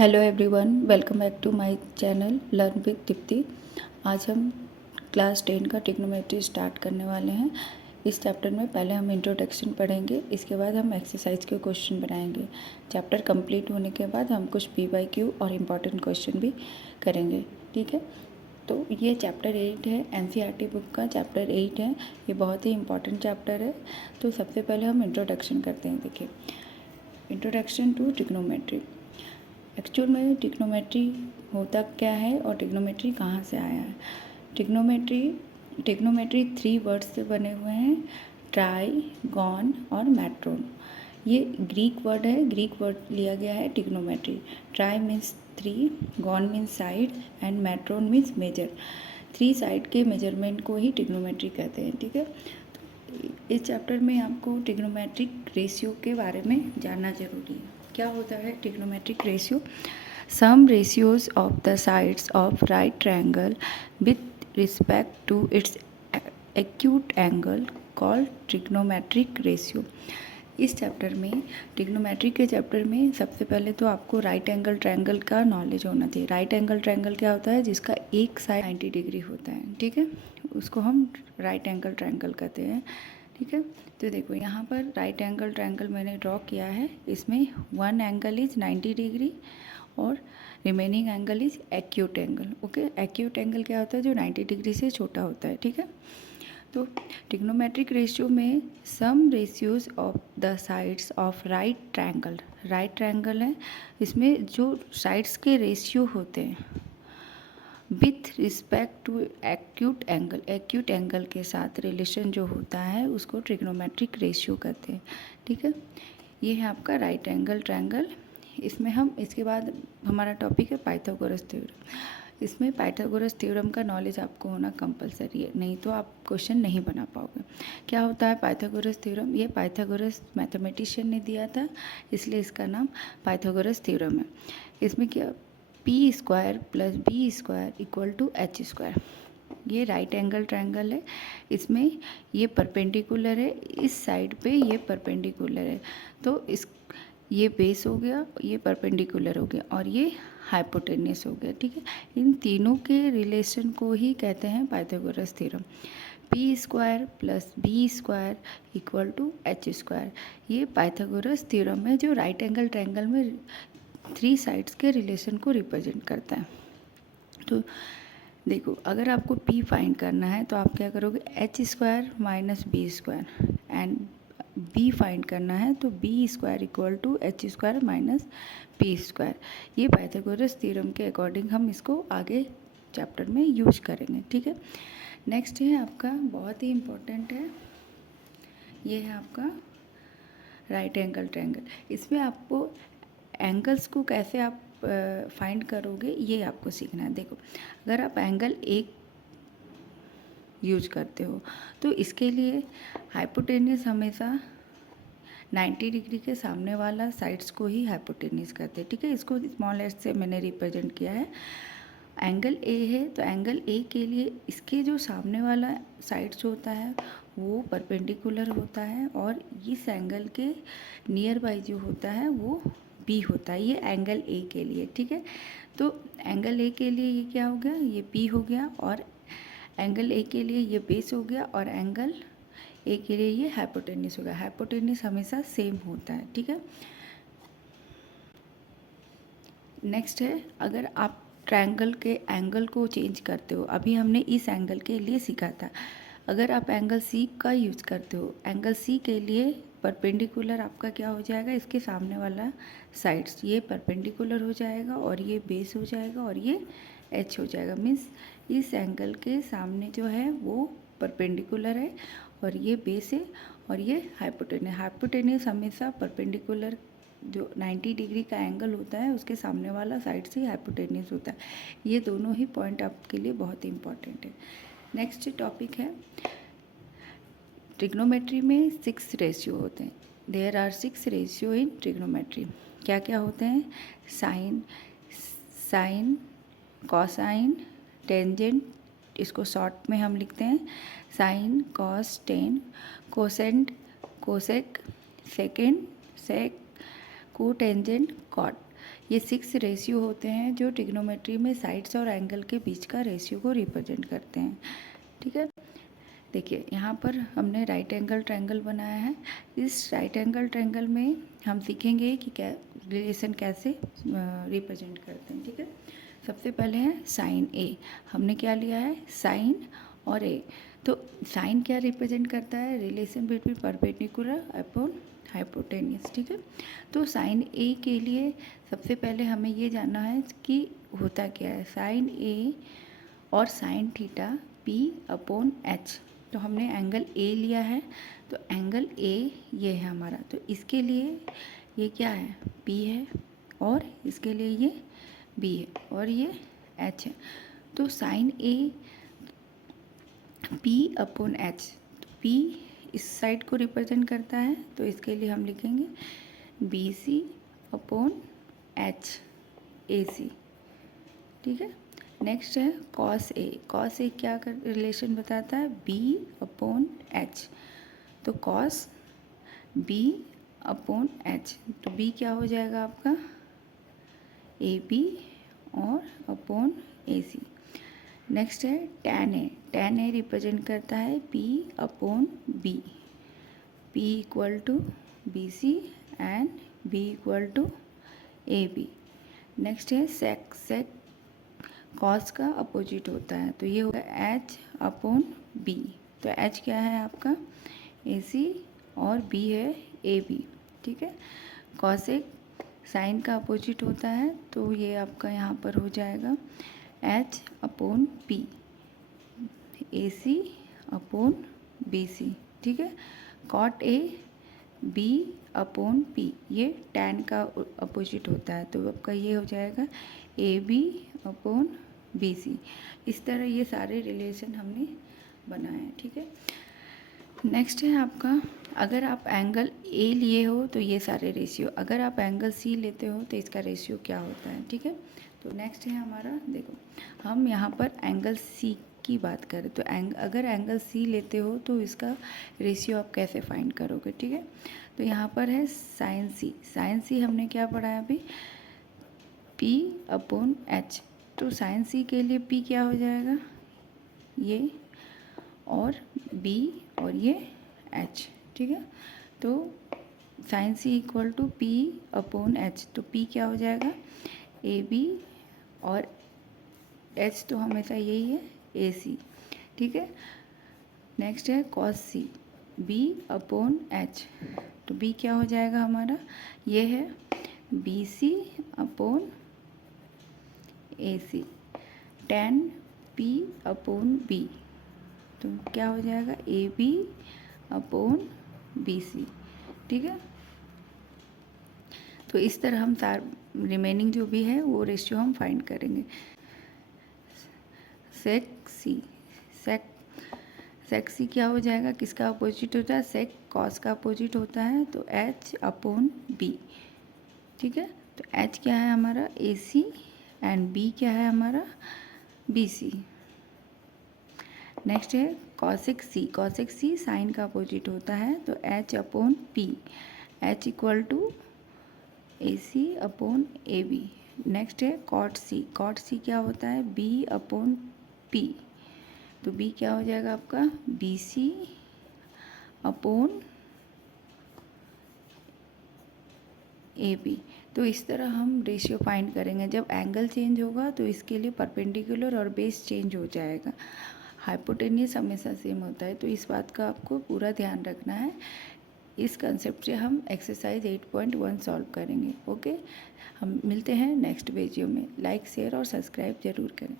Hello everyone, welcome back to my channel learn with Deepti. आज हम class 10 का trigonometry start करने वाले हैं। इस चैप्टर में पहले हम इंट्रोडक्शन पढ़ेंगे, इसके बाद हम एक्सरसाइज के क्वेश्चन बनाएंगे। चैप्टर कंप्लीट होने के बाद हम कुछ PYQ और इम्पॉर्टेंट क्वेश्चन भी करेंगे, ठीक है। तो ये चैप्टर 8 है, NCERT बुक का चैप्टर 8 है। ये बहुत ही इंपॉर्टेंट चैप्टर है। तो सबसे पहले हम इंट्रोडक्शन करते हैं। देखिए, इंट्रोडक्शन टू ट्रिग्नोमेट्री। एक्चुअल में ट्रिग्नोमेट्री होता क्या है और ट्रिग्नोमेट्री कहाँ से आया है। ट्रिग्नोमेट्री 3 वर्ड्स से बने हुए हैं, ट्राई, गॉन और मैट्रोन। ये ग्रीक वर्ड है, ग्रीक वर्ड लिया गया है trigonometry. Tri means 3, gon means side and metron means measure. 3 side के मेजरमेंट को ही ट्रिग्नोमेट्री कहते हैं, ठीक है। तो इस चैप्टर में आपको ट्रिग्नोमेट्रिक रेशियो के बारे में जानना जरूरी है। क्या होता है trigonometric ratio? Some ratios of the sides of right triangle with respect to its acute angle called trigonometric ratio. इस चैप्टर में, ट्रिग्नोमेट्री के चैप्टर में, सबसे पहले तो आपको राइट एंगल ट्रायंगल का नॉलेज होना चाहिए। राइट एंगल ट्रायंगल क्या होता है? जिसका एक साइड 90 डिग्री होता है, ठीक है। उसको हम राइट एंगल ट्रायंगल कहते हैं, ठीक है। तो देखो, यहाँ पर राइट एंगल ट्रायंगल मैंने ड्रॉ किया है। इसमें वन एंगल इज 90 डिग्री और remaining angle is acute angle. Okay, acute angle क्या होता है? जो 90 डिग्री से छोटा होता है, ठीक है। तो ट्रिग्नोमेट्रिक रेशियो में some ratios of the sides of right triangle, right triangle है, इसमें जो साइड्स के रेशियो होते हैं with respect to acute angle, acute angle के साथ रिलेशन जो होता है उसको ट्रिग्नोमेट्रिक रेशियो कहते हैं, ठीक है। ये है आपका राइट एंगल ट्रायंगल। इसमें हम, इसके बाद हमारा टॉपिक है पाइथागोरस थ्योरम। इसमें पाइथागोरस थ्योरम का नॉलेज आपको होना कंपलसरी है, नहीं तो आप क्वेश्चन नहीं बना पाओगे। क्या होता है पाइथागोरस थ्योरम? ये पाइथागोरस मैथमेटिशियन ने दिया था, इसलिए इसका नाम पाइथागोरस थ्योरम है। इसमें क्या, p square plus b square equal to h square. ये राइट एंगल ट्रायंगल है, इसमें ये परपेंडिकुलर है, इस साइड पे ये परपेंडिकुलर है, तो इस ये बेस हो गया, ये परपेंडिकुलर हो गया और ये हाइपोटेन्यूस हो गया, ठीक है। इन तीनों के रिलेशन को ही कहते हैं Pythagoras theorem. P square plus b square equal to h square, ये पाइथागोरस थ्योरम है जो राइट एंगल ट्रायंगल में 3 साइड्स के रिलेशन को रिप्रेजेंट करता है। तो देखो, अगर आपको P फाइंड करना है तो आप क्या करोगे? H square minus b square, and B find करना है तो b square equal to h square minus p square. ये पाइथागोरस थ्योरम के अकॉर्डिंग हम इसको आगे चैप्टर में यूज करेंगे, ठीक है। नेक्स्ट है आपका, बहुत ही इम्पोर्टेंट है, ये है आपका राइट एंगल ट्रायंगल। इसमें आपको एंगल्स को कैसे आप फाइंड करोगे ये आपको सीखना है। देखो, अगर आप एंगल एक यूज करते हो तो इसके लिए हाइपोटेन्यूस हमेशा 90 डिग्री के सामने वाला साइड्स को ही हाइपोटेन्यूस कहते हैं, ठीक है। इसको स्मॉल एच से मैंने रिप्रेजेंट किया है। एंगल ए है तो एंगल ए के लिए इसके जो सामने वाला साइड्स होता है वो परपेंडिकुलर होता है और इस एंगल के नियर बाई जो होता है वो बी होता है। ये एंगल ए के लिए, ठीक है। तो एंगल ए के लिए ये क्या हो गया? ये पी हो गया, और एंगल ए के लिए ये बेस हो गया, और एंगल ए के लिए ये हाइपोटेन्यूस हो गया। हाइपोटेन्यूस हमेशा सेम होता है, ठीक है। नेक्स्ट है, अगर आप ट्रायंगल के एंगल को चेंज करते हो, अभी हमने इस एंगल के लिए सीखा था, अगर आप एंगल सी का यूज़ करते हो, एंगल सी के लिए परपेंडिकुलर आपका क्या हो जाएगा? इसके सामने वाला साइड्स ये परपेंडिकुलर हो जाएगा और ये बेस हो जाएगा और ये एच हो जाएगा। मीन्स इस एंगल के सामने जो है वो परपेंडिकुलर है और ये बेस है और ये हाइपोटेन्यूस। हाइपोटेन्यूस हमेशा परपेंडिकुलर जो 90 डिग्री का एंगल होता है उसके सामने वाला साइड से हाइपोटेन्यूस होता है। ये दोनों ही पॉइंट आपके लिए बहुत ही इंपॉर्टेंट है। नेक्स्ट टॉपिक है, ट्रिग्नोमेट्री में 6 रेशियो होते हैं। There are 6 ratio in trigonometry. क्या क्या होते हैं? साइन, साइन, कॉसाइन, टेंजेंट, इसको शॉर्ट में हम लिखते हैं sine, cos, tan, cosecant, cosec, secant, sec, cotangent, cot. ये 6 रेशियो होते हैं जो ट्रिग्नोमेट्री में साइड्स और एंगल के बीच का रेशियो को रिप्रेजेंट करते हैं। ठीक है, देखिए यहाँ पर हमने राइट एंगल ट्रायंगल बनाया है। इस राइट एंगल ट्रायंगल में हम सीखेंगे कि क्या रिलेशन कैसे रिप्रेजेंट करते हैं। ठीक है, सबसे पहले है साइन ए। हमने क्या लिया है, साइन और ए। तो साइन क्या रिप्रेजेंट करता है, relation between perpendicular upon hypotenuse. ठीक है, तो साइन ए के लिए सबसे पहले हमें ये जानना है कि होता क्या है। साइन ए और sine theta P upon H. तो हमने एंगल ए लिया है, तो एंगल ए ये है हमारा, तो इसके लिए ये क्या है, पी है, और इसके लिए ये बी है, और ये एच है। तो sine A P upon H, तो पी इस साइड को रिप्रेजेंट करता है, तो इसके लिए हम लिखेंगे B C upon H A C. ठीक है, नेक्स्ट है कॉस ए। कॉस ए क्या कर रिलेशन बताता है, बी अपॉन एच। तो कॉस बी अपॉन एच, तो बी क्या हो जाएगा आपका, ए बी और अपॉन ए सी। नेक्स्ट है tan A. Tan A represent करता है p upon b, p equal to B C and b equal to A B. Next है सेक। सेक कॉस का अपोजिट होता है, तो ये होगा एच अपॉन बी। तो एच क्या है आपका, ए सी, और बी है ए बी। ठीक है, कॉसेक साइन का अपोजिट होता है, तो ये आपका यहाँ पर हो जाएगा h upon p, A C upon B C. ठीक है, cot A B upon p, ये टैन का अपोजिट होता है, तो आपका ये हो जाएगा A B upon B C. इस तरह ये सारे रिलेशन हमने बनाए हैं। ठीक है, नेक्स्ट है आपका, अगर आप एंगल ए लिए हो तो ये सारे रेशियो, अगर आप एंगल सी लेते हो तो इसका रेशियो क्या होता है। ठीक है, तो नेक्स्ट है हमारा, देखो हम यहाँ पर एंगल सी की बात करें, तो अगर एंगल सी लेते हो तो इसका रेशियो आप कैसे फाइंड करोगे। ठीक है, तो यहाँ पर है साइन सी। साइन सी हमने क्या पढ़ा है अभी, पी अपॉन एच। तो साइन सी के लिए पी क्या हो जाएगा, ये, और बी, और ये एच। ठीक है, तो sine C equal to p upon H, तो पी क्या हो जाएगा, ए बी, और एच तो हमेशा यही है, ए सी। ठीक है, नेक्स्ट है cos C, b upon H, तो बी क्या हो जाएगा हमारा, ये है B C upon A C. Tan p upon b, तो क्या हो जाएगा, A B upon B C. ठीक है, तो इस तरह हम रिमेनिंग जो भी है वो रेशियो हम फाइंड करेंगे। सेक सी, सेक सी क्या हो जाएगा, किसका अपोजिट होता है, सेक कॉस का अपोजिट होता है, तो एच अपॉन बी। ठीक है, तो एच क्या है हमारा, ए सी, एंड बी क्या है हमारा, बी सी। नेक्स्ट है cosec C. Cosec C sine का अपोजिट होता है, तो h upon p, h equal to A C upon A B. Next है कॉट सी। कॉट सी क्या होता है, बी अपॉन पी, तो बी क्या हो जाएगा आपका, B C upon A B. तो इस तरह हम रेशियो फाइंड करेंगे। जब एंगल चेंज होगा तो इसके लिए परपेंडिकुलर और बेस चेंज हो जाएगा। हाइपोटेन्यूस हमेशा सेम होता है, तो इस बात का आपको पूरा ध्यान रखना है। इस कंसेप्ट से हम एक्सरसाइज 8.1 सॉल्व करेंगे। ओके, हम मिलते हैं नेक्स्ट वीडियो में। लाइक, शेयर और सब्सक्राइब जरूर करें।